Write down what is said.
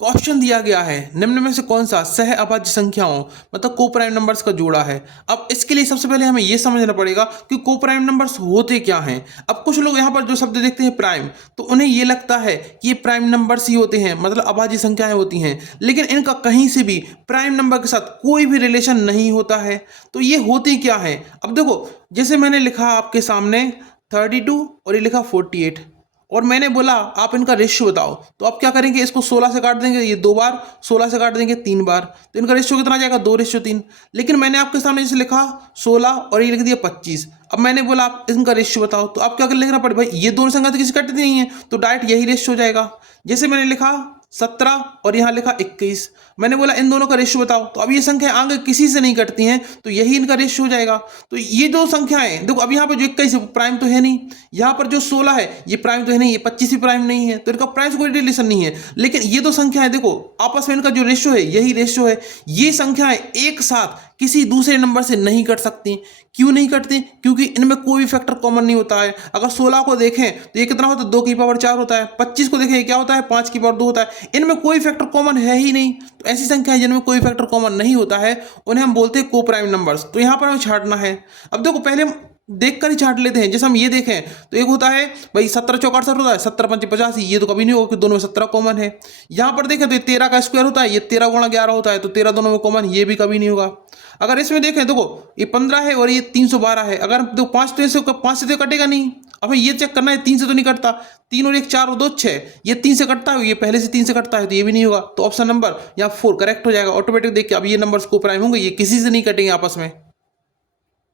Question दिया गया है निम्न में से कौन सा सह अभाज्य संख्याओं मतलब को प्राइम नंबर्स का जोड़ा है। अब इसके लिए सबसे पहले हमें यह समझना पड़ेगा कि को प्राइम नंबर्स होते क्या हैं। अब कुछ लोग यहाँ पर जो शब्द देखते हैं प्राइम, तो उन्हें ये लगता है कि ये प्राइम नंबर्स ही होते हैं, मतलब अभाज्य संख्याएं होती हैं, लेकिन इनका कहीं से भी प्राइम नंबर के साथ कोई भी रिलेशन नहीं होता है। तो ये होती क्या है, अब देखो जैसे मैंने लिखा आपके सामने 32 और ये लिखा 48 और मैंने बोला आप इनका रेशियो बताओ, तो आप क्या करेंगे, इसको 16 से काट देंगे, ये 2 बार, 16 से काट देंगे 3 बार, तो इनका रेशियो कितना आ जाएगा 2:3। लेकिन मैंने आपके सामने जैसे लिखा 16 और ये लिख दिया 25, अब मैंने बोला आप इनका रेशियो बताओ, तो आप क्या लिखना पड़े भाई, ये दोनों संख्या तो किसी कटती नहीं है, तो डायरेक्ट यही रेशियो हो जाएगा। जैसे मैंने लिखा 17 और यहाँ लिखा 21, मैंने बोला इन दोनों का रेशियो बताओ, तो अब ये संख्या आगे किसी से नहीं कटती हैं, तो यही इनका रेशियो हो जाएगा। तो ये दो संख्याएं देखो, अब यहाँ पर जो 21 है प्राइम तो है नहीं, यहाँ पर जो 16 है ये प्राइम तो है नहीं, ये 25 भी प्राइम नहीं है, तो इनका प्राइम से कोई रिलेशन नहीं है। लेकिन ये दो संख्याएं देखो आपस में इनका जो रेशियो है यही रेशियो है। ये संख्याएं एक साथ किसी दूसरे नंबर से नहीं कट सकती। क्यों नहीं कटती, क्योंकि इनमें कोई भी फैक्टर कॉमन नहीं होता है। अगर 16 को देखें तो ये कितना होता है 2 की पावर 4 होता है, 25 को देखें क्या होता है 5 की पावर 2 होता है, इनमें कोई फैक्टर कॉमन है ही नहीं। तो ऐसी संख्याएं जिनमें कोई फैक्टर कॉमन नहीं होता है उन्हें हम बोलते हैं को प्राइम नंबर्स। तो यहाँ पर हमें छांटना है। अब देखो पहले हम देख कर ही छांट लेते हैं। जैसे हम ये देखें तो एक होता है भाई 17 चौक 68 होता है, 17 पंचे 85, ये तो कभी नहीं होगा कि दोनों में 17 कॉमन है। यहाँ पर देखें तो ये 13 का स्क्वायर होता है, ये 13 गुणा 11 होता है, तो 13 दोनों में कॉमन, ये भी कभी नहीं होगा। अगर इसमें देखें देखो ये 15 है और ये 312 है, अगर देखो 5 तो इससे 5 से तो कटेगा नहीं। अब ये चेक करना है 3 से तो नहीं कटता, 3 और 1 4 और 2 6, ये 3 से कटता है, ये पहले से 3 से कटता है, तो ये भी नहीं होगा। तो ऑप्शन नंबर यहाँ 4 करेक्ट हो जाएगा ऑटोमेटिक। देख के अब ये नंबर्स को प्राइम होंगे, ये किसी से नहीं कटेंगे आपस में।